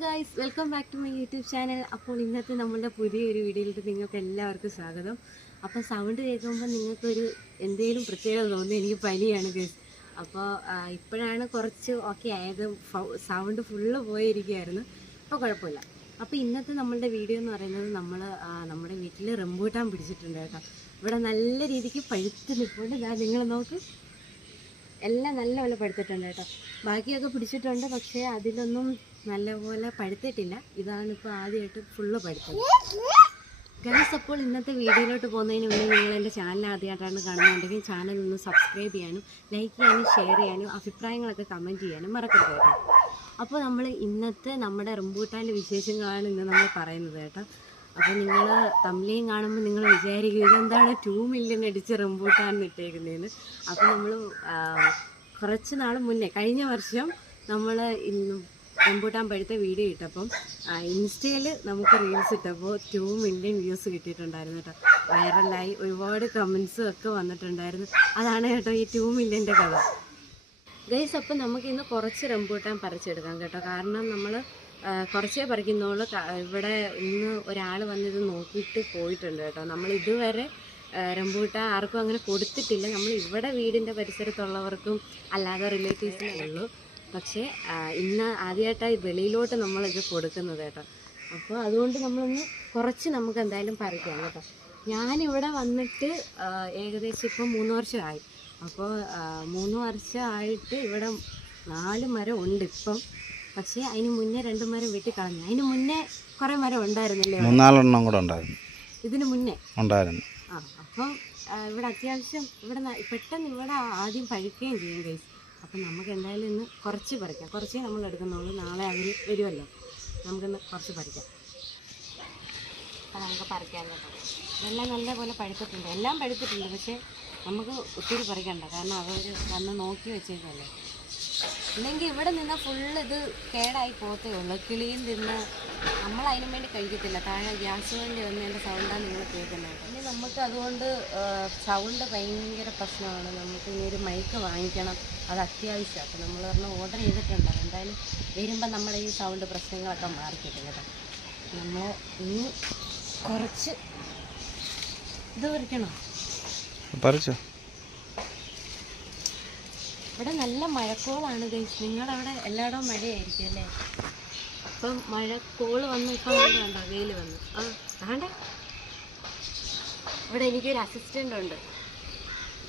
Guys, welcome back to my YouTube channel. അപ്പോൾ ഇന്നത്തെ നമ്മളുടെ പുതിയൊരു വീഡിയോയിലേക്ക് നിങ്ങൾക്ക് എല്ലാവർക്കും സ്വാഗതം. അപ്പോൾ സൗണ്ട് കേൾക്കുമ്പോൾ നിങ്ങൾക്കൊരു എന്തെങ്കിലും പ്രത്യേകത തോന്നി. എനിക്ക് പനിയാണ് ഗൈസ്. അപ്പോൾ ഇപ്പോഴാണ് കുറച്ച് ഓക്കെ ആയത്. സൗണ്ട് ഫുള്ള് പോയിരിക്കുകയായിരുന്നു. ഇപ്പോൾ കുഴപ്പമില്ല. അപ്പോൾ ഇന്നത്തെ നമ്മളുടെ വീഡിയോ എന്ന് പറയുന്നത് നമ്മുടെ വീട്ടിൽ റംബൂട്ടാൻ പിടിച്ചിട്ടുണ്ട് കേട്ടോ. ഇവിടെ നല്ല രീതിക്ക് പഴുത്ത് നിൽപ്പുണ്ട്. നിങ്ങൾ നോക്ക്, എല്ലാം നല്ലപോലെ പഴുത്തിട്ടുണ്ട് കേട്ടോ. ബാക്കിയൊക്കെ പിടിച്ചിട്ടുണ്ട്, പക്ഷേ അതിലൊന്നും നല്ലപോലെ പഴുത്തിട്ടില്ല. ഇതാണിപ്പോൾ ആദ്യമായിട്ട് ഫുള്ള് പഴുത്തത് ഗൈസ്. അപ്പോൾ ഇന്നത്തെ വീഡിയോയിലോട്ട് പോകുന്നതിന് മുന്നേ നിങ്ങൾ എൻ്റെ ചാനൽ ആദ്യമായിട്ടാണ് കാണുന്നുണ്ടെങ്കിൽ ചാനൽ ഒന്ന് സബ്സ്ക്രൈബ് ചെയ്യാനും ലൈക്ക് ചെയ്യാനും ഷെയർ ചെയ്യാനും അഭിപ്രായങ്ങളൊക്കെ കമൻറ്റ് ചെയ്യാനും മറക്കരുത് കേട്ടോ. അപ്പോൾ നമ്മൾ ഇന്നത്തെ നമ്മുടെ റംബൂട്ടാൻ്റെ വിശേഷങ്ങളാണ് ഇന്ന് നമ്മൾ പറയുന്നത് കേട്ടോ. അപ്പോൾ നിങ്ങൾ തമ്മിലേയും കാണുമ്പോൾ നിങ്ങൾ വിചാരിക്കും ഇതെന്താണ് 2 മില്യൺ അടിച്ച് റംബൂട്ടാൻ ഇട്ടേക്കുന്നതെന്ന്. അപ്പോൾ നമ്മൾ കുറച്ച് നാൾ മുന്നേ കഴിഞ്ഞ വർഷം നമ്മൾ റംബൂട്ടാൻ പഴുത്ത വീഡിയോ ഇട്ടപ്പം ഇൻസ്റ്റയിൽ നമുക്ക് റീൽസ് ഇട്ടപ്പോൾ 2 മില്യൺ വ്യൂസ് കിട്ടിയിട്ടുണ്ടായിരുന്നു കേട്ടോ. വൈറലായി ഒരുപാട് കമൻസും ഒക്കെ വന്നിട്ടുണ്ടായിരുന്നു. അതാണ് കേട്ടോ ഈ 2 മില്യൻ്റെ കഥ ഗൈസ്. അപ്പം നമുക്കിന്ന് കുറച്ച് റംബൂട്ടാൻ പറിച്ചെടുക്കാം കേട്ടോ. കാരണം നമ്മൾ കുറച്ചേ പറിക്കുന്നുള്ളൂ. ഇവിടെ ഇന്ന് ഒരാൾ വന്നിത് നോക്കിയിട്ട് പോയിട്ടുണ്ട് കേട്ടോ. നമ്മൾ ഇതുവരെ റംബൂട്ടാൻ ആർക്കും അങ്ങനെ കൊടുത്തിട്ടില്ല. നമ്മൾ ഇവിടെ വീടിൻ്റെ പരിസരത്തുള്ളവർക്കും അല്ലാതെ റിലേറ്റീവ്സിനേ ഉള്ളൂ. പക്ഷേ ഇന്ന് ആദ്യമായിട്ടാണ് വെളിയിലോട്ട് നമ്മളിത് കൊടുക്കുന്നത് കേട്ടോ. അപ്പോൾ അതുകൊണ്ട് നമ്മളൊന്ന് കുറച്ച് നമുക്ക് എന്തായാലും പറിക്കാം കേട്ടോ. ഞാനിവിടെ വന്നിട്ട് ഏകദേശം ഇപ്പം 3 വർഷമായി. അപ്പോൾ 3 വർഷമായിട്ട് ഇവിടെ 4 മരം ഉണ്ട് ഇപ്പം. പക്ഷേ അതിന് മുന്നേ 2 മരം വെട്ടി കളഞ്ഞു. അതിന് മുന്നേ കുറേ മരം ഉണ്ടായിരുന്നില്ലേ? 3-4 കൂടെ ഉണ്ടായിരുന്നു ഇതിന് മുന്നേ ഉണ്ടായിരുന്നു. അപ്പം ഇവിടെ അത്യാവശ്യം ഇവിടെ പെട്ടെന്ന് ഇവിടെ ആദ്യം പഴുക്കുകയും ചെയ്യും ഗൈസ്. അപ്പം നമുക്ക് എന്തായാലും ഇന്ന് കുറച്ച് പറിക്കാം. കുറച്ചേ നമ്മൾ എടുക്കുന്നുള്ളൂ. നാളെ അവർ വരുമല്ലോ, നമുക്കിന്ന് കുറച്ച് പറിക്കാം. അപ്പം നമുക്ക് പറിക്കാം കേട്ടോ. ഇതെല്ലാം നല്ലപോലെ പഴുത്തിട്ടുണ്ട്, എല്ലാം പഴുത്തിട്ടുണ്ട്. പക്ഷേ നമുക്ക് ഒത്തിരി പറിക്കണ്ട, കാരണം അവർ വന്ന് നോക്കി വെച്ചേക്കല്ലേ. ഇല്ലെങ്കിൽ ഇവിടെ നിന്ന് ഫുള്ള് ഇത് കേടായി പോകത്തേ ഉള്ളൂ. കിളിയും തിന്ന് നമ്മൾ അതിനു വേണ്ടി കഴിക്കത്തില്ല. താഴെ ഗ്യാസ് വേണ്ടി വന്നതിൻ്റെ സൗണ്ടാണ് നിങ്ങൾ കേൾക്കുന്നത്. ഇനി നമുക്ക് അതുകൊണ്ട് സൗണ്ട് ഭയങ്കര പ്രശ്നമാണ്. നമുക്ക് ഇനി ഒരു മൈക്ക് വാങ്ങിക്കണം, അത് അത്യാവശ്യമാണ്. അപ്പോൾ നമ്മൾ ഓർഡർ ചെയ്തിട്ടുണ്ട്. എന്തായാലും വരുമ്പോൾ നമ്മുടെ ഈ സൗണ്ട് പ്രശ്നങ്ങളൊക്കെ മാറിക്കിട്ടും കേട്ടോ. നമ്മൾ ഇനി കുറച്ച് ഇത് പറിക്കണോ? പറിച്ചോ. ഇവിടെ നല്ല മഴക്കോളാണ് ഗൈസ്. നിങ്ങളവിടെ എല്ലായിടവും മഴയായിരിക്കും അല്ലേ? ഇപ്പം മഴക്കോള് വന്ന് ഇപ്പം വേണ്ട വെയിൽ വന്നു. വേണ്ട, ഇവിടെ എനിക്കൊരു അസിസ്റ്റൻ്റ് ഉണ്ട്.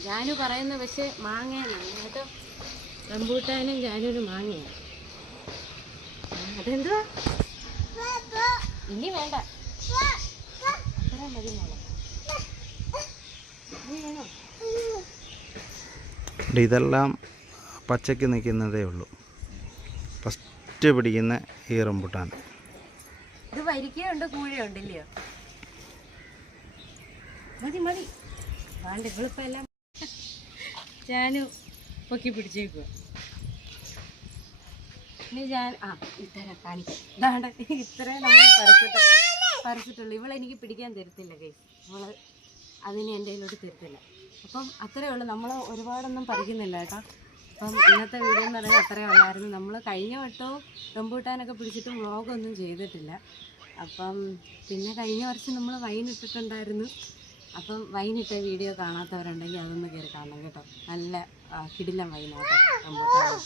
ഞാനും പറയുന്നത് പക്ഷേ മാങ്ങയാണ് കേട്ടോ. റംബൂട്ടാനും ഞാനൊരു മാങ്ങയാണ്. അതെന്തുവാ ഇനി വേണ്ട, അത്ര മതി മോളെ. ഇനി വേണോ? ഇതെല്ലാം പച്ചയ്ക്ക് നിൽക്കുന്നതേ ഉള്ളൂ. ഫസ്റ്റ് പിടിക്കുന്ന ഈ റംബൂട്ടാൻ. ഇത് വരിക്കയുണ്ട്, കൂഴയുണ്ട് ഇല്ലയോ? മതി മതി, വേണ്ട. ഇവളിപ്പോൾ എല്ലാം ഞാനും പൊക്കി പിടിച്ചേക്കുക. ഇനി ഞാൻ ഇത്തര കാണിക്കാം. ഇതാണ്ട് ഇത്രയും നമ്മൾ പറിച്ചിട്ടുള്ളൂ. ഇവളെനിക്ക് പിടിക്കാൻ തരത്തില്ല ഗൈസ്. ഇവള് അതിന് എൻ്റെ കയ്യിലോട്ട് തരത്തില്ല. അപ്പം അത്രയേ ഉള്ളൂ. നമ്മൾ ഒരുപാടൊന്നും പറിക്കുന്നില്ല കേട്ടോ. അപ്പം ഇന്നത്തെ വീഡിയോ എന്ന് പറയുന്നത് അത്രയേ ഉള്ളായിരുന്നു. നമ്മൾ കഴിഞ്ഞ വട്ടവും റംബൂട്ടാനൊക്കെ പിടിച്ചിട്ടും വ്ളോഗൊന്നും ചെയ്തിട്ടില്ല. അപ്പം പിന്നെ കഴിഞ്ഞ വർഷം നമ്മൾ വൈൻ ഇട്ടിട്ടുണ്ടായിരുന്നു. അപ്പം വൈനിട്ട വീഡിയോ കാണാത്തവരുണ്ടെങ്കിൽ അതൊന്ന് കയറി കാണണം കേട്ടോ. നല്ല കിടിലം വൈനാട്ടോ റംബൂട്ടാൻ.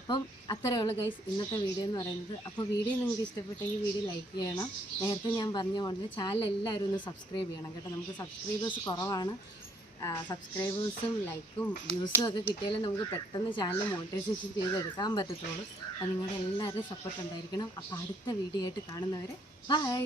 അപ്പം അത്രയേ ഉള്ളൂ ഗൈസ് ഇന്നത്തെ വീഡിയോ എന്ന് പറയുന്നത്. അപ്പോൾ വീഡിയോ നിങ്ങൾക്ക് ഇഷ്ടപ്പെട്ടെങ്കിൽ വീഡിയോ ലൈക്ക് ചെയ്യണം. നേരത്തെ ഞാൻ പറഞ്ഞ പോലെ ചാനൽ എല്ലാവരും ഒന്ന് സബ്സ്ക്രൈബ് ചെയ്യണം കേട്ടോ. നമുക്ക് സബ്സ്ക്രൈബേഴ്സ് കുറവാണ്. സബ്സ്ക്രൈബേഴ്സും ലൈക്കും വ്യൂസും ഒക്കെ കിട്ടിയാലേ നമുക്ക് പെട്ടെന്ന് ചാനൽ മോണിറ്റൈസേഷൻ ചെയ്തെടുക്കാൻ പറ്റത്തുള്ളൂ. അപ്പോൾ നിങ്ങളുടെ എല്ലാവരുടെയും സപ്പോർട്ട് ഉണ്ടായിരിക്കണം. അപ്പോൾ അടുത്ത വീഡിയോ ആയിട്ട് കാണുന്നവരെ ബൈ.